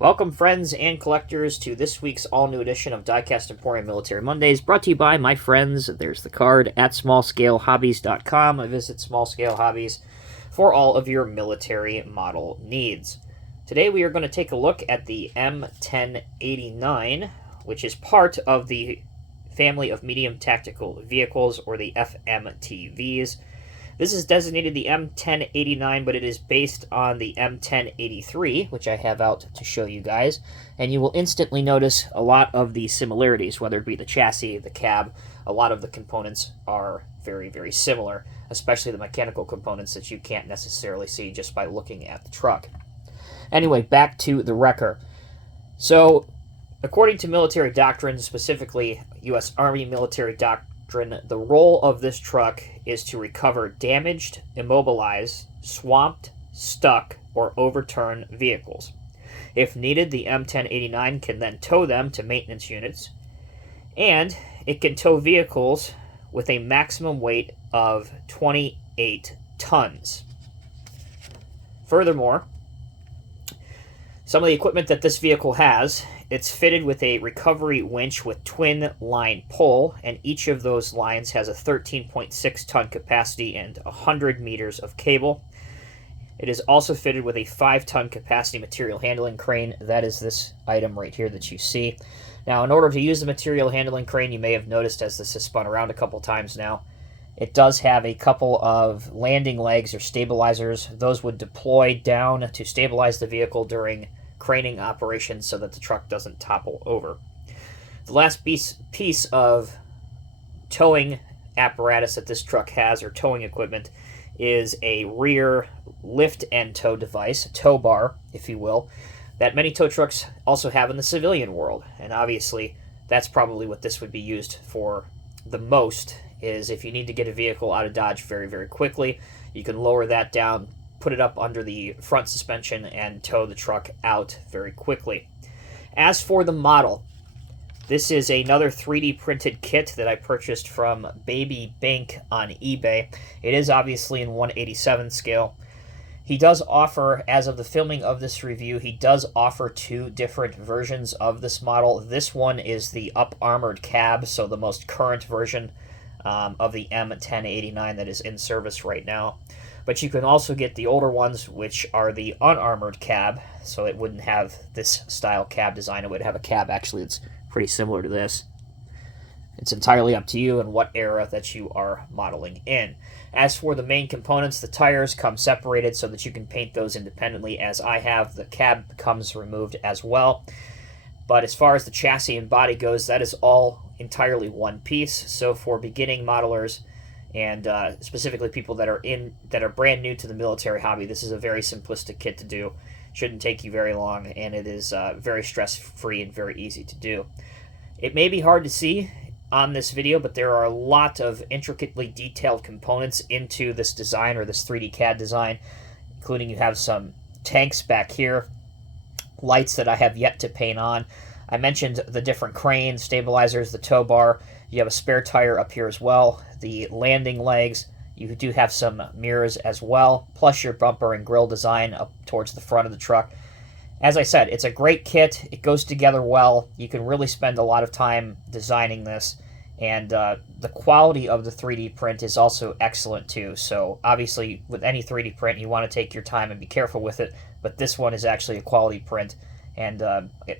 Welcome, friends and collectors, to this week's all-new edition of Diecast Emporium Military Mondays, brought to you by my friends, there's the card, at smallscalehobbies.com. Visit Small Scale Hobbies for all of your military model needs. Today we are going to take a look at the M1089, which is part of the family of medium tactical vehicles, or the FMTVs. This is designated the M1089, but it is based on the M1083, which I have out to show you guys. And you will instantly notice a lot of the similarities, whether it be the chassis, the cab. A lot of the components are very, very similar, especially the mechanical components that you can't necessarily see just by looking at the truck. Anyway, back to the wrecker. So, according to military doctrine, specifically U.S. Army military doctrine, the role of this truck is to recover damaged, immobilized, swamped, stuck, or overturned vehicles. If needed, the M1089 can then tow them to maintenance units, and it can tow vehicles with a maximum weight of 28 tons. Furthermore, some of the equipment that this vehicle has, it's fitted with a recovery winch with twin line pull, and each of those lines has a 13.6 ton capacity and 100 meters of cable. It is also fitted with a 5 ton capacity material handling crane. That is this item right here that you see. Now, in order to use the material handling crane, you may have noticed as this has spun around a couple times now, it does have a couple of landing legs or stabilizers. Those would deploy down to stabilize the vehicle during craning operations so that the truck doesn't topple over. The last piece of towing apparatus that this truck has, or towing equipment, is a rear lift and tow device, a tow bar, if you will, that many tow trucks also have in the civilian world. And obviously, that's probably what this would be used for the most, is if you need to get a vehicle out of Dodge very, very quickly, you can lower that down, put it up under the front suspension, and tow the truck out very quickly. As for the model, this is another 3D printed kit that I purchased from Baby Bink on eBay. It is obviously in 1/87 scale. He does offer, as of the filming of this review, he does offer 2 different versions of this model. This one is the up-armored cab, so the most current version of the M1089 that is in service right now. But you can also get the older ones, which are the unarmored cab, so it wouldn't have this style cab design. It would have a cab actually that's pretty similar to this. It's entirely up to you and what era that you are modeling in. As for the main components, the tires come separated so that you can paint those independently, as I have. The cab comes removed as well. But as far as the chassis and body goes, that is all entirely one piece. So for beginning modelers, and specifically people that are brand new to the military hobby, this is a very simplistic kit to do. Shouldn't take you very long, and it is very stress-free and very easy to do. It may be hard to see on this video, but there are a lot of intricately detailed components into this design, or this 3D CAD design, including you have some tanks back here, lights that I have yet to paint on. I mentioned the different cranes, stabilizers, the tow bar. You have a spare tire up here as well. The landing legs. You do have some mirrors as well, plus your bumper and grille design up towards the front of the truck. As I said, it's a great kit. It goes together well. You can really spend a lot of time designing this. And the quality of the 3D print is also excellent too. So obviously, with any 3D print, you want to take your time and be careful with it. But this one is actually a quality print. And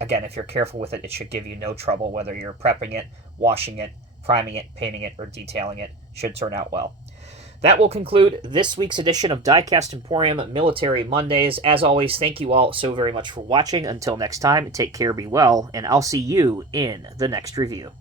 again, if you're careful with it, it should give you no trouble, whether you're prepping it, washing it, priming it, painting it, or detailing it. Should turn out well. That will conclude this week's edition of Diecast Emporium Military Mondays. As always, thank you all so very much for watching. Until next time, take care, be well, and I'll see you in the next review.